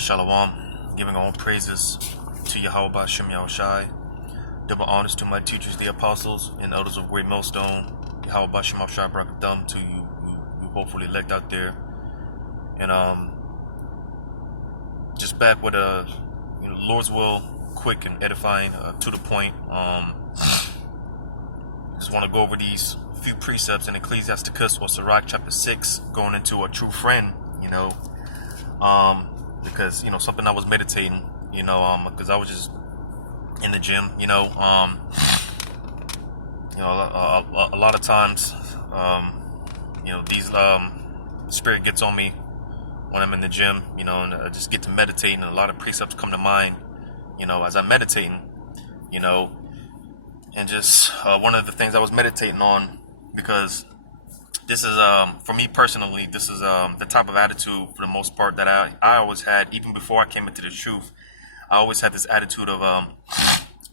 Shalom, giving all praises to Yahweh Bashem Yahushai. Double honors to my teachers, the apostles, and elders of Great Millstone. Yahweh Bashem Yahushai Brakadam to you hopefully elect out there. And just back with Lord's will, quick and edifying, to the point. Just want to go over these few precepts in Ecclesiasticus or Sirach chapter 6, going into a true friend, because something I was meditating, because I was just in the gym, a lot of times, these spirit gets on me when I'm in the gym, and I just get to meditating, and a lot of precepts come to mind, as I'm meditating, and just one of the things I was meditating on, because this is for me personally, this is the type of attitude for the most part that I always had, even before I came into the truth. I always had this attitude of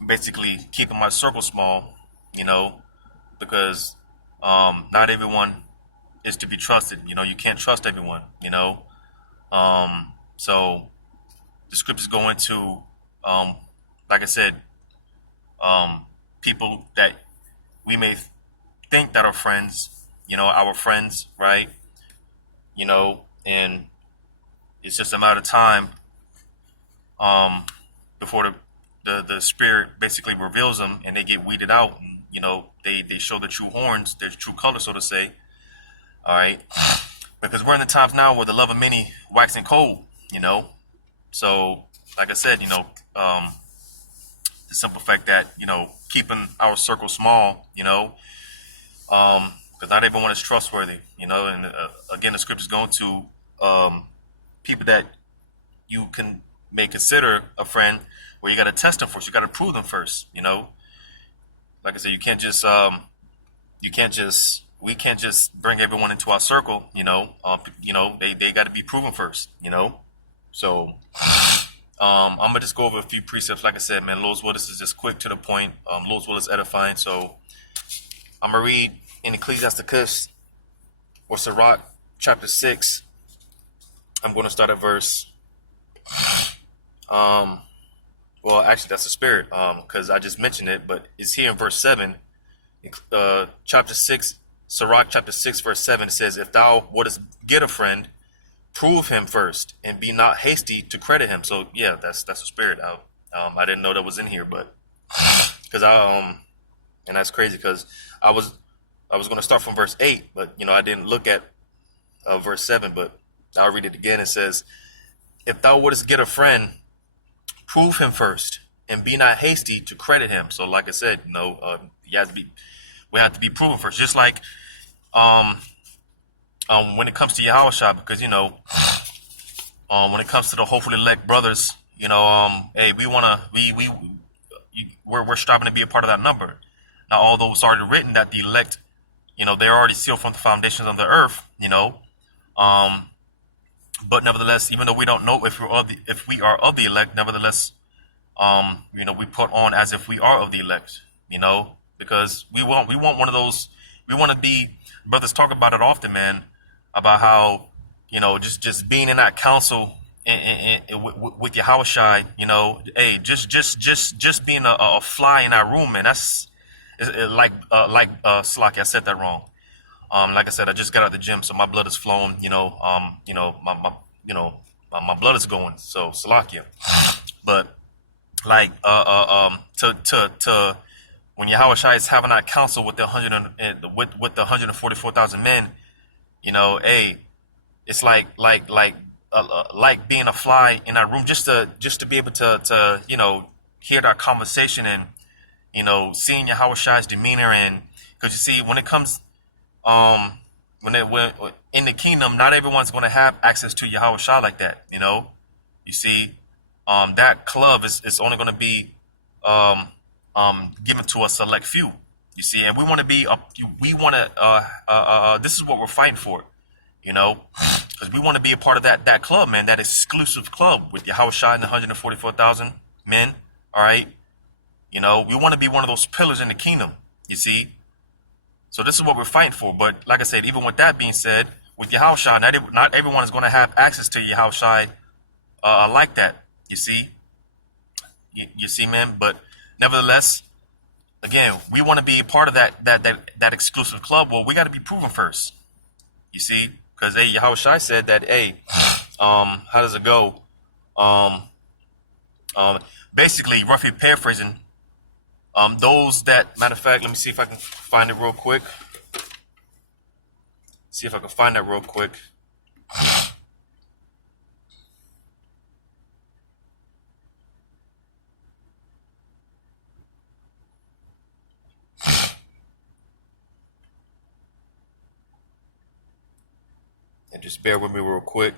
basically keeping my circle small, because not everyone is to be trusted. You can't trust everyone, so the scriptures go into, like I said, people that we may think that are friends, our friends, right? And it's just a matter of time before the spirit basically reveals them and they get weeded out, and they show the true horns, their true color, so to say. All right, because we're in the times now where the love of many waxing cold, so like I said, the simple fact that keeping our circle small, because not everyone is trustworthy, and again, the scriptures go into people that you may consider a friend, where you got to test them first, you got to prove them first, like I said, we can't just bring everyone into our circle, they got to be proven first, so I'm gonna just go over a few precepts. Like I said, man, Lord's will, this is just quick to the point. Lord's will is edifying, so I'm gonna read in Ecclesiasticus or Sirach chapter 6. I'm going to start at verse well, actually that's the spirit, because I just mentioned it, but it's here in verse 7. Chapter 6, Sirach chapter 6 verse 7, it says, if thou wouldest get a friend, prove him first, and be not hasty to credit him. So yeah, that's the spirit. I didn't know that was in here, but because and that's crazy, because I was going to start from verse 8, but I didn't look at verse 7, but I'll read it again. It says, if thou wouldest get a friend, prove him first, and be not hasty to credit him. So like I said, we have to be proven first, just like when it comes to Yahushua, because when it comes to the hopefully elect brothers, hey, we're striving to be a part of that number. Now, although it's already written that the elect, they're already sealed from the foundations of the earth, but nevertheless, even though we don't know if we are of the elect, nevertheless, we put on as if we are of the elect, because we want one of those. We want to be, brothers talk about it often, man, about how just being in that council with Yahushai, hey, just being a fly in that room, man. That's like Slocky, I said that wrong. Like I said, I just got out of the gym, so my blood is flowing. My blood is going. So Slocky, but like to when Yahushua is having that council with the 144,000 men, hey, it's like being a fly in that room, just to be able to hear that conversation and seeing Yahushua's demeanor, and because you see, when it comes when in the kingdom, not everyone's going to have access to Yahushua like that. You see, that club is only going to be given to a select few. You see, and we want to be this is what we're fighting for, because we want to be a part of that club, man, that exclusive club with Yahushua and the 144,000 men. All right, we want to be one of those pillars in the kingdom. You see, so this is what we're fighting for. But like I said, even with that being said, with Yahushua, not everyone is going to have access to Yahushua like that. You see, you see, man. But nevertheless, again, we want to be a part of that exclusive club. Well, we got to be proven first. You see, because Yahweh Shai said that, how does it go? Um, Basically, roughly paraphrasing, those that, matter of fact, let me see if I can find it real quick. See if I can find that real quick. And just bear with me real quick.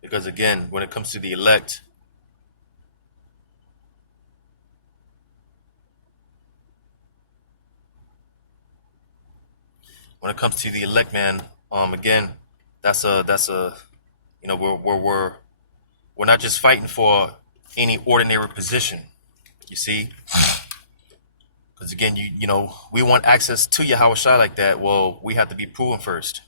Because again, when it comes to the elect, man, again, that's a, we're not just fighting for any ordinary position. You see, because again, we want access to Yahweh Shai like that. Well, we have to be proven first.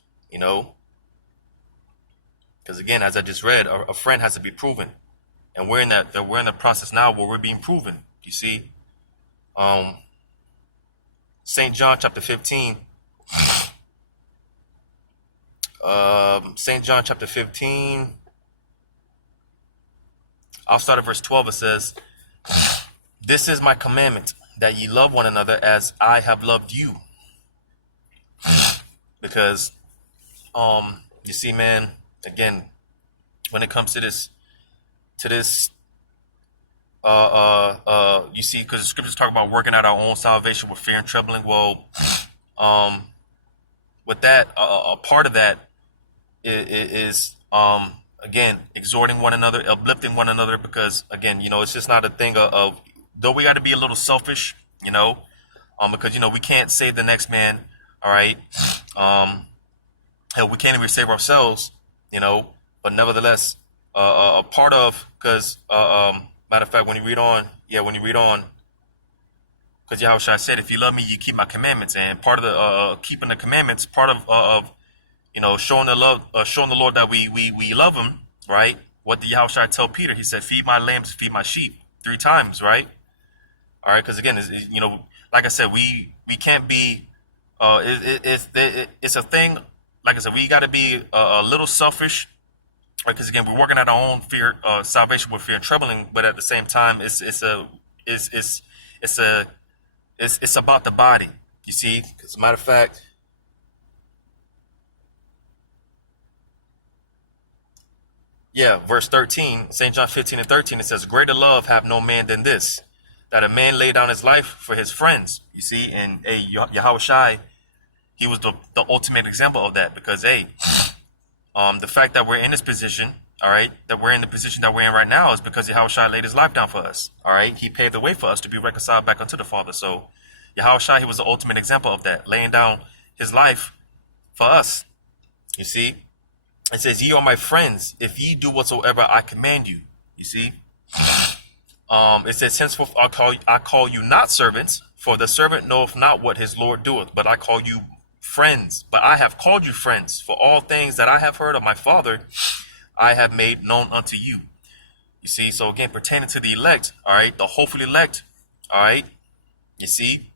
Because again, as I just read, a friend has to be proven, and we're in the process now where we're being proven. You see, St. John chapter 15. St. John chapter 15. I'll start at verse 12. It says, "This is my commandment, that ye love one another as I have loved you." Because, you see, man, again, when it comes to this, you see, because the scriptures talk about working out our own salvation with fear and trembling. Well, with that, a part of that is again, exhorting one another, uplifting one another, because again, it's just not a thing of though we got to be a little selfish, because we can't save the next man. All right, hell, we can't even save ourselves, but nevertheless, a part of, because matter of fact, when you read on, because Yahushua said, "If you love me, you keep my commandments," and part of the keeping the commandments, part of showing the Lord that we love Him, right? What did Yahushua tell Peter? He said, "Feed my lambs, feed my sheep," 3 times, right? All right, because again, like I said, we can't be. It's a thing. Like I said, we got to be a little selfish, right? Because again, we're working out our own fear, salvation with fear and trembling, but at the same time, it's about the body. You see, because as a matter of fact. Yeah, verse 13, St. John 15 and 13, it says, "Greater love have no man than this, that a man lay down his life for his friends." You see, and Yahweh Shai, he was the ultimate example of that, because the fact that we're in this position, all right, that we're in the position that we're in right now is because Yahweh Shai laid his life down for us. All right, he paved the way for us to be reconciled back unto the Father. So Yahweh Shai, he was the ultimate example of that, laying down his life for us. You see? It says, "Ye are my friends, if ye do whatsoever I command you." You see? It says, "Henceforth I call you not servants, for the servant knoweth not what his Lord doeth, but I call you friends. But I have called you friends, for all things that I have heard of my Father, I have made known unto you." You see? So again, pertaining to the elect, all right, the hopeful elect, all right, you see?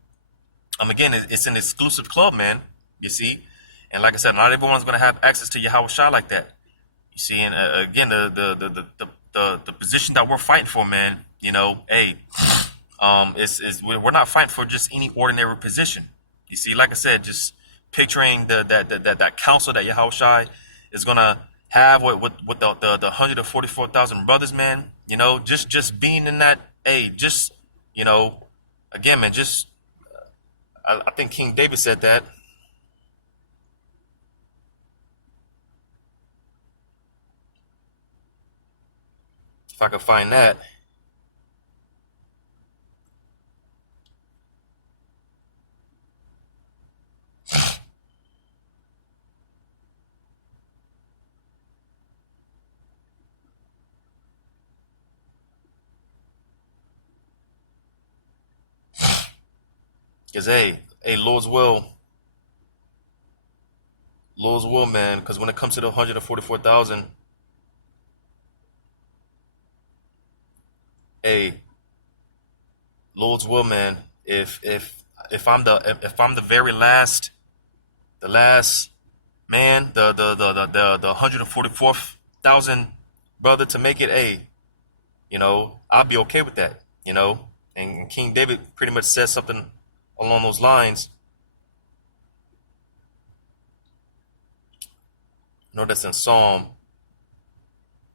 Again, it's an exclusive club, man, you see? And like I said, not everyone's going to have access to Yahweh Shai like that. You see, and again, the position that we're fighting for, man, we're not fighting for just any ordinary position. You see, like I said, just picturing that council that Yahweh Shai is going to have with the 144,000 brothers, man. Just being in that, again, man, just I think King David said that. if I could find that. Because, hey, Lord's will, man. Because when it comes to the 144,000, hey, Lord's will, man. If I'm the very last, the last man, the 144,000 brother to make it, I'll be okay with that, And King David pretty much says something along those lines. That's in Psalm.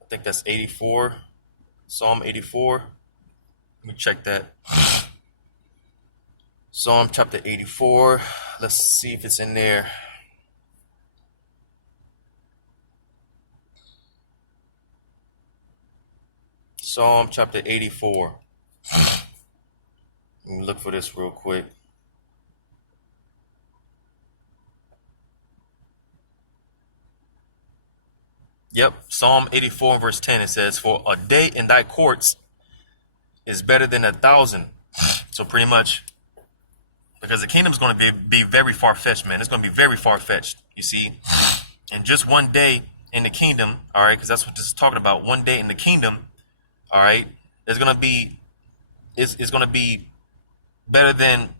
I think that's 84. Psalm 84. Let me check that. Psalm chapter 84. Let's see if it's in there. Psalm chapter 84. Let me look for this real quick. Yep, Psalm 84 and verse 10, it says, "For a day in thy courts is better than 1,000." So pretty much, because the kingdom is going to be very far-fetched, man. It's going to be very far-fetched, you see. And just one day in the kingdom, all right, because that's what this is talking about. One day in the kingdom, all right, it's going to be better than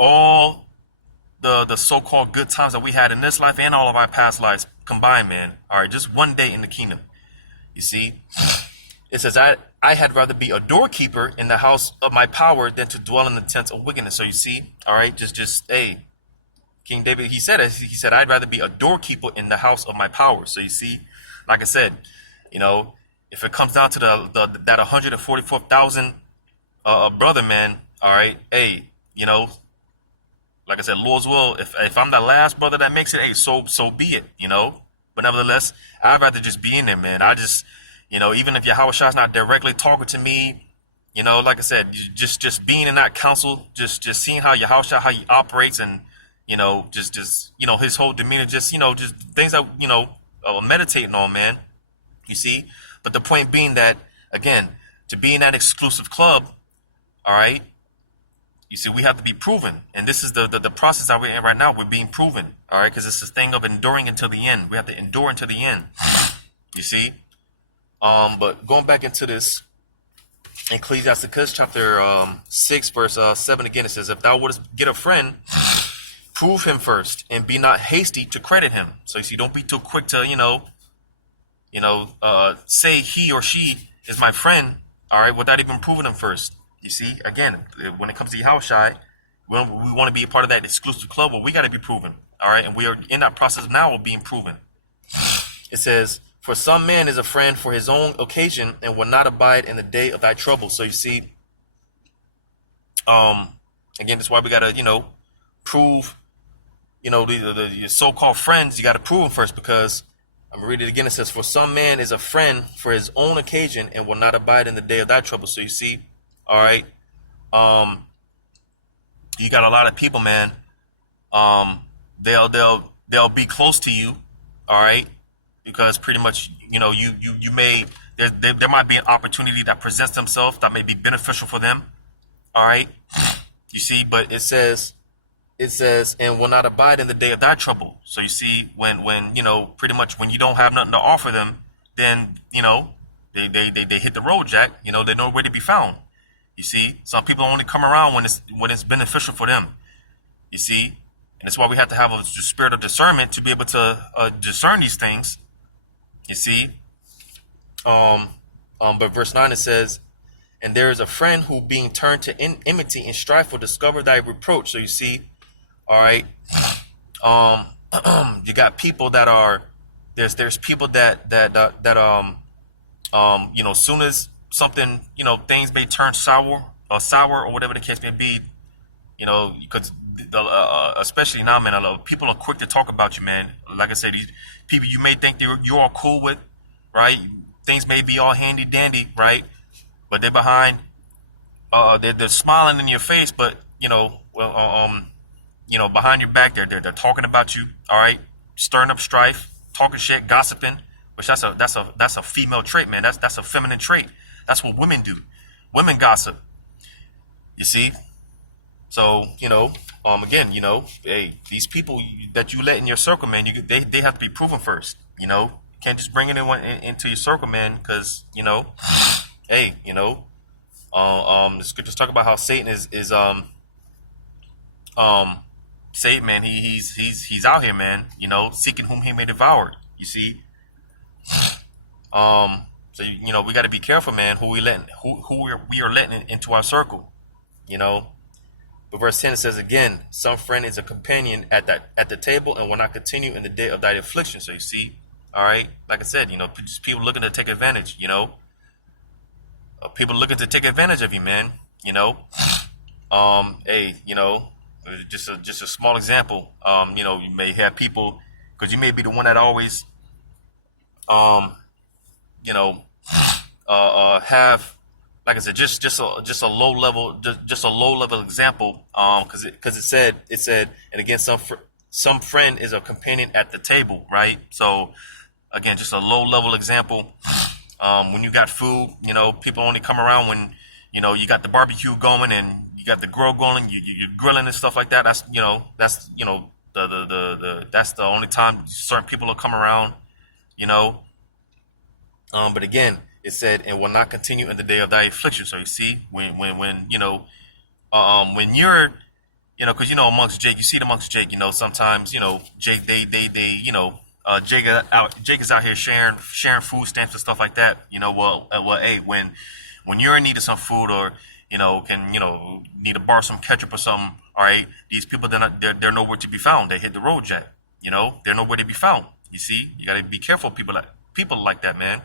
all the so-called good times that we had in this life and all of our past lives combined, man. All right, just one day in the kingdom. You see, it says, I had rather be a doorkeeper in the house of my power than to dwell in the tents of wickedness. So you see, all right, King David, he said, I'd rather be a doorkeeper in the house of my power. So you see, like I said, if it comes down to that 144,000 brother, man, all right, like I said, Lord's will, if I'm the last brother that makes it, so be it, But nevertheless, I'd rather just be in there, man. I just, even if Yahweh's not directly talking to me, like I said, just being in that council, just seeing how Yahweh, how he operates, and just his whole demeanor, just things that meditating on, man. You see, but the point being that, again, to be in that exclusive club, all right. You see, we have to be proven, and this is the process that we're in right now. We're being proven, all right, because it's this thing of enduring until the end. We have to endure until the end. You see, but going back into this Ecclesiasticus chapter 6 verse 7 again, it says, "If thou wouldest get a friend, prove him first, and be not hasty to credit him." So you see, don't be too quick to say he or she is my friend, all right, without even proving him first. You see, again, when it comes to Yahushai, we want to be a part of that exclusive club, but we got to be proven, all right? And we are in that process now of being proven. It says, "For some man is a friend for his own occasion and will not abide in the day of thy trouble." So you see, again, that's why we got to, prove, your so-called friends, you got to prove them first, because I'm going to read it again. It says, "For some man is a friend for his own occasion and will not abide in the day of thy trouble." So you see, all right, you got a lot of people, man. They'll be close to you, all right, because pretty much, you may there might be an opportunity that presents themselves that may be beneficial for them, all right. You see, but it says, "and will not abide in the day of thy trouble." So you see, when pretty much when you don't have nothing to offer them, then they hit the road, Jack. They're nowhere to be found. You see, some people only come around when it's beneficial for them. You see, and that's why we have to have a spirit of discernment to be able to discern these things. You see, but verse 9 it says, "And there is a friend who, being turned to enmity and strife, will discover thy reproach." So you see, all right, you got people that are there's people that soon as something, things may turn sour or whatever the case may be, because especially now, man, people are quick to talk about you, man. Like I said, these people you may think you are cool with, right? things may be all handy dandy, right? But they're behind, they're smiling in your face, but behind your back, they're talking about you, all right, stirring up strife, talking shit, gossiping, which that's a female trait, man. That's a feminine trait. That's what women do. Women gossip. You see. So again, hey, these people that you let in your circle, man, they have to be proven first. You can't just bring anyone into your circle, man, because hey, the scriptures talk about how Satan is Satan, man. He's out here, man. Seeking whom he may devour. You see. So we got to be careful, man. Who we are letting into our circle. But verse 10 it says again, some friend is a companion at the table and will not continue in the day of thy affliction. So you see, all right, like I said, just people looking to take advantage. People looking to take advantage of you, man. Hey, just a small example. You may have people, because you may be the one that always have, like I said, just a low level, just a low level example, because it said, and again, some friend is a companion at the table, right? So again, just a low level example. When you got food, people only come around when you got the barbecue going and you got the grill going, you're grilling and stuff like that. That's that's the only time certain people will come around. But again, it said, and will not continue in the day of thy affliction. So you see, when you're, because amongst Jake, you see it amongst Jake, sometimes Jake Jake is out here sharing food stamps and stuff like that. Hey, when you're in need of some food, or need to borrow some ketchup or something, all right, these people they're nowhere to be found. They hit the road, Jack. They're nowhere to be found. You see, you got to be careful of people like that, man.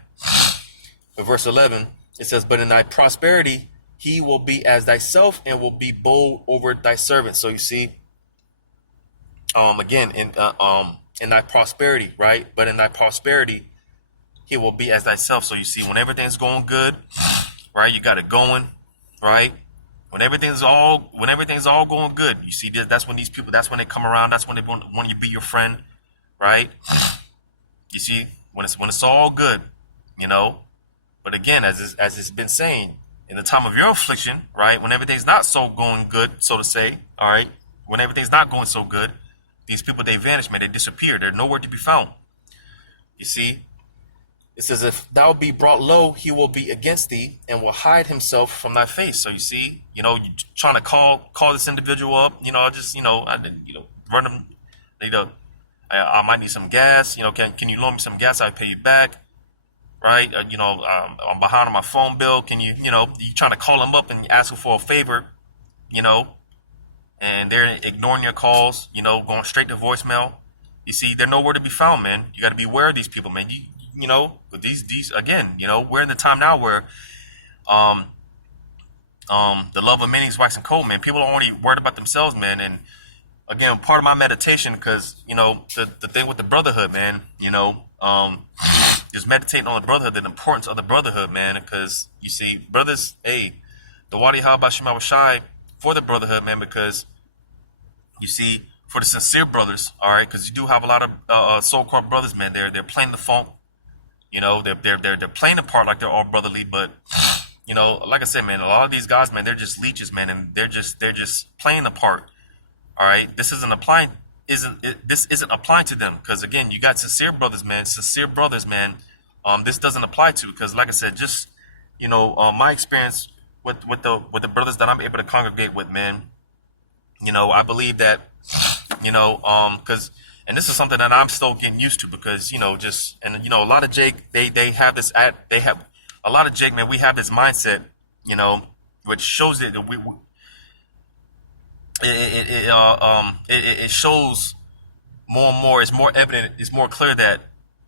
But verse 11, it says, but in thy prosperity he will be as thyself and will be bold over thy servants. So you see, again, in thy prosperity, right? But in thy prosperity he will be as thyself. So you see, when everything's going good, right, you got it going, right? When everything's all going good, you see, that's when these people, that's when they come around. That's when they want you to be your friend, right? You see, when it's all good, But again, as it's been saying, in the time of your affliction, right, when everything's not so going good, so to say, all right, when everything's not going so good, these people, they vanish, man, they disappear. They're nowhere to be found. You see, it says, if thou be brought low, he will be against thee and will hide himself from thy face. So you see, you're trying to call this individual up, run them, I might need some gas, can you loan me some gas? I'll pay you back. Right, I'm behind on my phone bill. Can you trying to call them up and ask them for a favor, and they're ignoring your calls, going straight to voicemail. You see, they're nowhere to be found, man. You got to be aware of these people, man. But these again, we're in the time now where, the love of many is waxing cold, man. People are only worried about themselves, man. And again, part of my meditation, because the thing with the brotherhood, man, just meditating on the brotherhood, the importance of the brotherhood, man. Because you see, brothers, hey, the Wadi Haba Shema Shai for the brotherhood, man. Because you see, for the sincere brothers, all right, because you do have a lot of so-called brothers, man. They're playing the funk, they're playing the part like they're all brotherly, but like I said, man, a lot of these guys, man, they're just leeches, man, and they're just playing the part. All right, this isn't applying to them, because again, you got sincere brothers, man. This doesn't apply to, because like I said, just my experience with the brothers that I'm able to congregate with, man. I believe that because, and this is something that I'm still getting used to, because a lot of Jake, they have this a lot of Jake, man. We have this mindset, which shows that it shows more and more. It's more evident. It's more clear that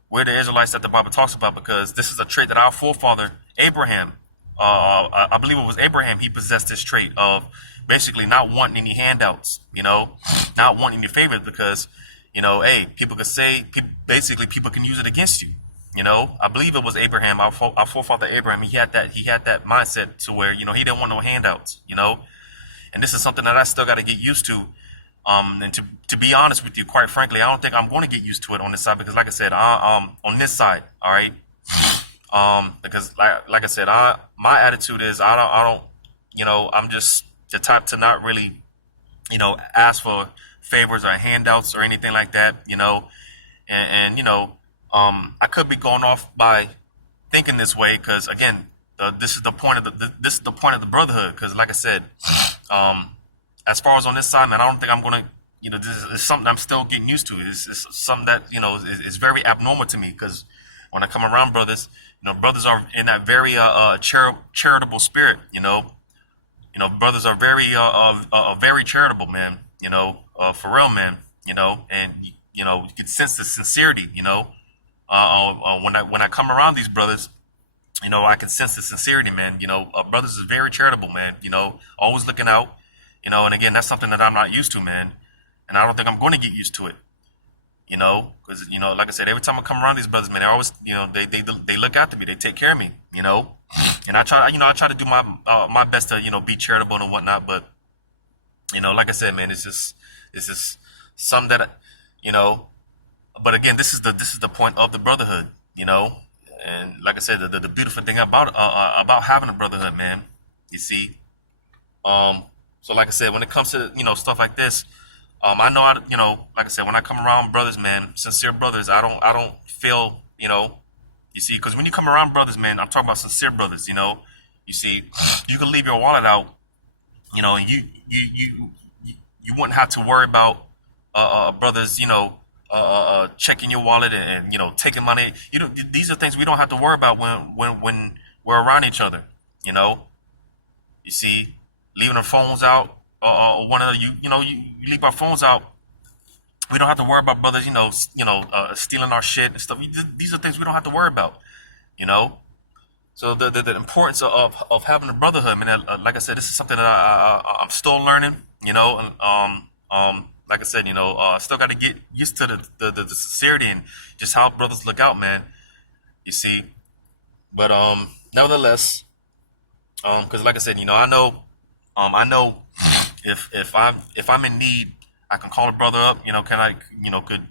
we're the Israelites that the Bible talks about, because this is a trait that our forefather Abraham, I believe it was Abraham, he possessed this trait of basically not wanting any handouts, not wanting any favors, because hey, people could say, basically people can use it against you, You know, I believe it was Abraham, our forefather Abraham. He had that mindset to where, you know, he didn't want no handouts, you know. And this is something that I still got to get used to. And to be honest with you, quite frankly, I don't think I'm going to get used to it on this side because, like I said, on this side, all right. Because like I said, my attitude is I don't, you know, I'm just the type to not really, you know, ask for favors or handouts or anything like that, you know. And you know, I could be going off by thinking this way because again, this is the point of this is the point of the brotherhood. Because like I said, as far as on this side, man, I don't think I'm gonna, you know, this is something I'm still getting used to. It's something that, you know, is very abnormal to me because when I come around brothers, you know, brothers are in that very charitable spirit, you know. You know, brothers are very charitable, man. You know, for real, man. You know, and you know, you can sense the sincerity. You know, when I come around these brothers, you know, I can sense the sincerity, man. You know, brothers is very charitable, man. You know, always looking out. You know, and again, that's something that I'm not used to, man. And I don't think I'm going to get used to it. You know, because, you know, like I said, every time I come around these brothers, man, they always, you know, they look after me, they take care of me, you know. And I try to do my best to, you know, be charitable and whatnot. But, you know, like I said, man, it's just something that, you know. But again, this is the point of the brotherhood, you know. And like I said, the beautiful thing about having a brotherhood, man, you see. So like I said, when it comes to, you know, stuff like this, I know, you know, like I said, when I come around brothers, man, sincere brothers, I don't feel, you know, you see, because when you come around brothers, man, I'm talking about sincere brothers, you know, you see, you can leave your wallet out, you know, and you wouldn't have to worry about brothers, you know, checking your wallet and you know, taking money. You know, these are things we don't have to worry about when we're around each other, you know, you see, leaving our phones out. One of you know, you leave our phones out. We don't have to worry about brothers, you know, stealing our shit and stuff. These are things we don't have to worry about, you know. So the importance of having a brotherhood, man. Like I said, this is something that I'm still learning, you know. And like I said, you know, I still got to get used to the sincerity and just how brothers look out, man. You see, but nevertheless, because like I said, you know, I know. If I'm in need, I can call a brother up. You know, can I? You know, could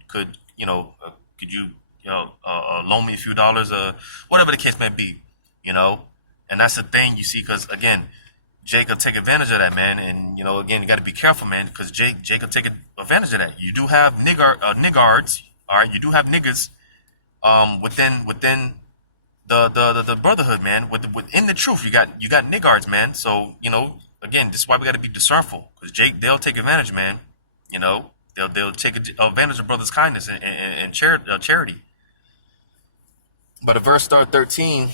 you know? Could you loan me a few dollars? Whatever the case may be. You know, and that's the thing you see, because again, Jake will take advantage of that, man. And you know, again, you got to be careful, man, because Jake will take advantage of that. You do have niggards, all right. You do have niggas within the brotherhood, man. Within the truth, you got niggards, man. So you know. Again, this is why we got to be discernful, because they'll take advantage, man. You know, they'll take advantage of brothers' kindness and charity. But in verse 13,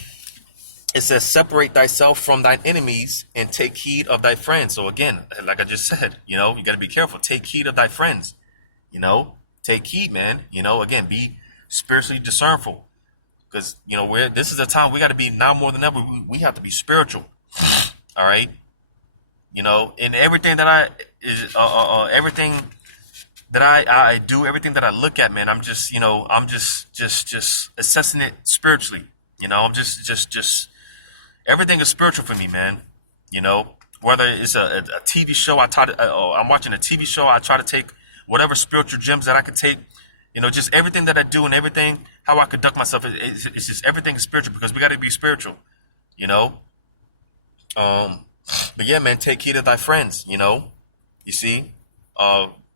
it says, "Separate thyself from thine enemies and take heed of thy friends." So again, like I just said, you know, you got to be careful. Take heed of thy friends. You know, take heed, man. You know, again, be spiritually discernful, because you know this is the time we got to be, now more than ever. We have to be spiritual. All right. You know, in everything that everything that I do, everything that I look at, man, I'm just, you know, I'm just assessing it spiritually. You know, I'm just everything is spiritual for me, man. You know, whether it's a TV show, I'm watching a TV show, I try to take whatever spiritual gems that I could take. You know, just everything that I do and everything, how I conduct myself, it's just everything is spiritual, because we got to be spiritual. You know, but yeah, man, take heed of thy friends, you know. You see,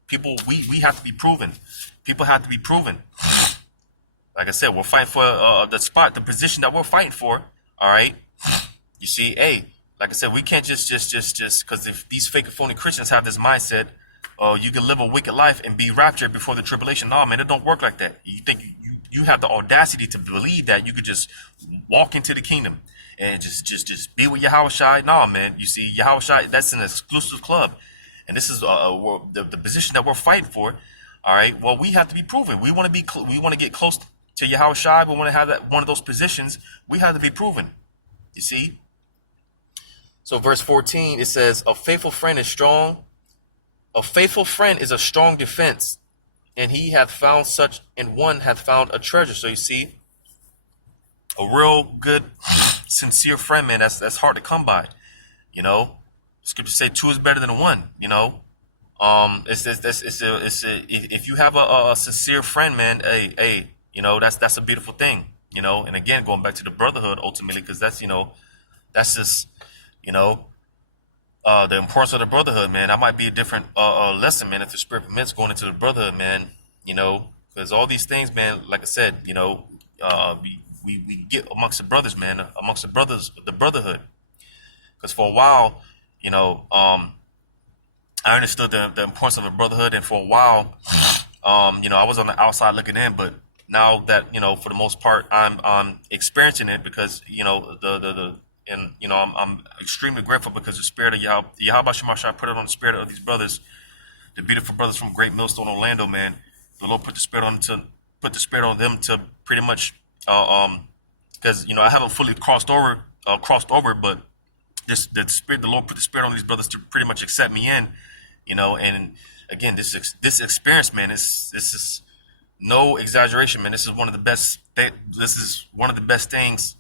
people, we have to be proven. People have to be proven. Like I said, we're fighting for the position that we're fighting for. All right. You see, hey, like I said, we can't just because if these fake and phony Christians have this mindset, you can live a wicked life and be raptured before the tribulation. No, man, it don't work like that. You think you have the audacity to believe that you could just walk into the kingdom and just be with Yahushua? No, man. You see, Yahushua, that's an exclusive club, and this is the position that we're fighting for. All right. Well, we have to be proven. We want to get close to Yahushua. We want to have that one of those positions. We have to be proven. You see. So, verse 14, it says, "A faithful friend is strong. A faithful friend is a strong defense, and he hath found such, and one hath found a treasure." So you see, A real good, sincere friend, man. That's hard to come by. You know, Scripture say two is better than one. You know, if you have a sincere friend, man, hey, you know, that's a beautiful thing. You know, and again, going back to the brotherhood ultimately, because that's, you know, that's just, you know, the importance of the brotherhood, man. That might be a different lesson, man, if the Spirit permits, going into the brotherhood, man. You know, because all these things, man, like I said, you know, we get amongst the brothers, man, amongst the brothers, the brotherhood. Because for a while, you know, I understood the importance of a brotherhood, and for a while, you know, I was on the outside looking in, but now that, you know, for the most part, I'm experiencing it, because, you know, and, you know, I'm extremely grateful, because the Spirit of Yahweh Shemashah put it on the spirit of these brothers, the beautiful brothers from Great Millstone, Orlando, man. The Lord put the spirit on them to pretty much, because, you know, I haven't fully crossed over, but the Lord put the spirit on these brothers to pretty much accept me in, you know. And again, this experience, man, this is no exaggeration, man. This is one of the best. This is one of the best things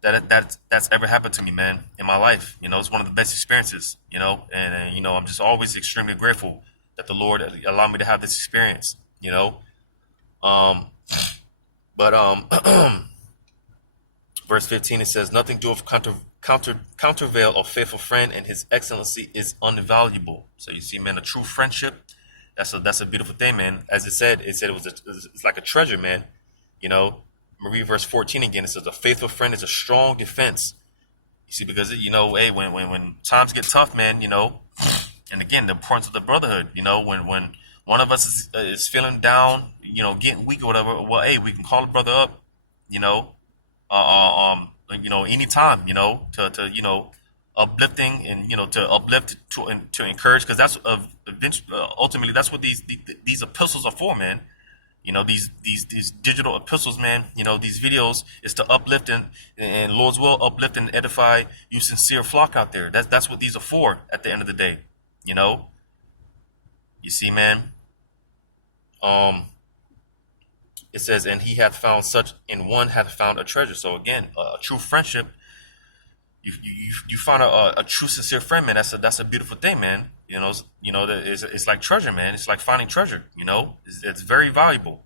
that's ever happened to me, man, in my life. You know, it's one of the best experiences, you know, and you know, I'm just always extremely grateful that the Lord allowed me to have this experience, you know. But verse 15, it says, "Nothing doeth countervail a faithful friend, and his excellency is invaluable." So you see, man, a true friendship, that's a beautiful thing, man. As it's like a treasure, man. You know, read verse 14 again. It says, "A faithful friend is a strong defense." You see, because you know, hey, when times get tough, man, you know, and again, the importance of the brotherhood. You know, when one of us is feeling down, you know, getting weak or whatever, well, hey, we can call a brother up, you know, you know, anytime, you know, to you know, uplifting, and you know, to uplift, to encourage, because that's ultimately that's what these epistles are for, man. You know, these digital epistles, man. You know, these videos is to uplift and Lord's will uplift and edify you sincere flock out there. That's what these are for at the end of the day. You know, you see, man. It says, "And he hath found such in one hath found a treasure." So again, a true friendship. You find a true sincere friend, man. That's a beautiful thing, man. You know, it's like treasure, man. It's like finding treasure. You know, it's very valuable.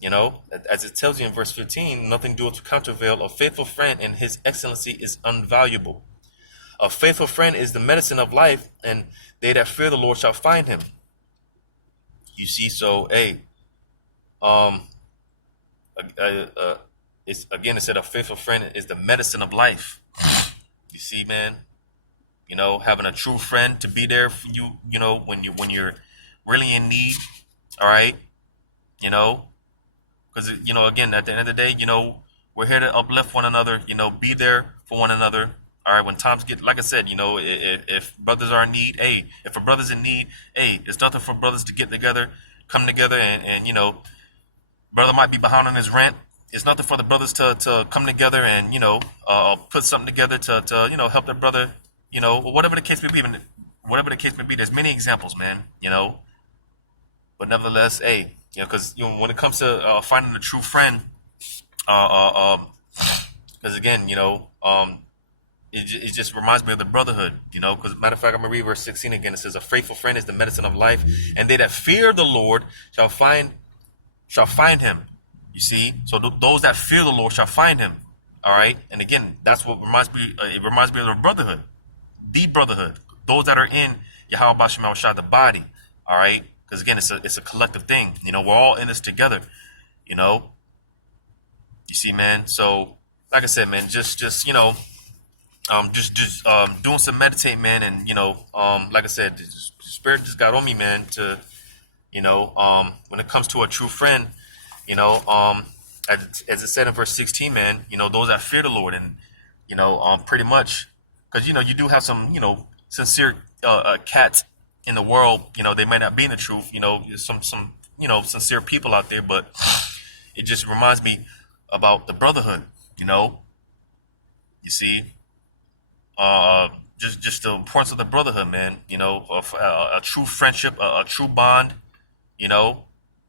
You know, as it tells you in verse 15, "Nothing doeth to countervail a faithful friend, and his excellency is invaluable." A faithful friend is the medicine of life, and they that fear the Lord shall find him. You see, so hey, it's again, it said a faithful friend is the medicine of life. You see, man, you know, having a true friend to be there for you, you know, when you're really in need. All right, you know, because you know, again, at the end of the day, you know, we're here to uplift one another. You know, be there for one another. All right, when times get, like I said, you know, if brothers are in need, hey, if a brother's in need, hey, it's nothing for brothers to get together, come together, and you know, brother might be behind on his rent. It's nothing for the brothers to come together and, you know, put something together to you know, help their brother, you know, whatever the case may be. Whatever the case may be, there's many examples, man, you know. But nevertheless, hey, you know, because you know, when it comes to finding a true friend, because again, you know, it just reminds me of the brotherhood, you know. Because matter of fact, I'm gonna read verse 16 again. It says, "A faithful friend is the medicine of life, and they that fear the Lord shall find him." You see, so those that fear the Lord shall find him. All right, and again, that's what reminds me. It reminds me of the brotherhood, those that are in Yahweh Bashim Shah, the body. All right, because again, it's a collective thing. You know, we're all in this together. You know, you see, man. So, like I said, man, just you know, just doing some meditate, man, and you know, like I said, the Spirit just got on me, man, to, you know, when it comes to a true friend. You know, as it said in verse 16, man, you know, those that fear the Lord, and, you know, pretty much, because, you know, you do have some, you know, sincere cats in the world. You know, they might not be in the truth. You know, some you know, sincere people out there, but it just reminds me about the brotherhood. You know, you see, just the importance of the brotherhood, man. You know, of a true friendship, a true bond. You know.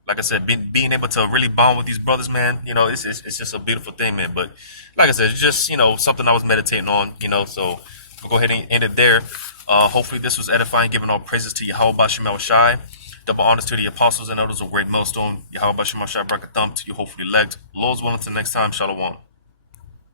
like I said, being able to really bond with these brothers, man, it's just a beautiful thing, man. But like I said, it's just, something I was meditating on, so we'll go ahead and end it there. Hopefully this was edifying, giving all praises to Yahweh Shema Shai. Double honors to the apostles and elders of great milestone. Yahweh Shema Shai, Brakathum, to you hopefully elect. Lord's willing, until next time, Shalom.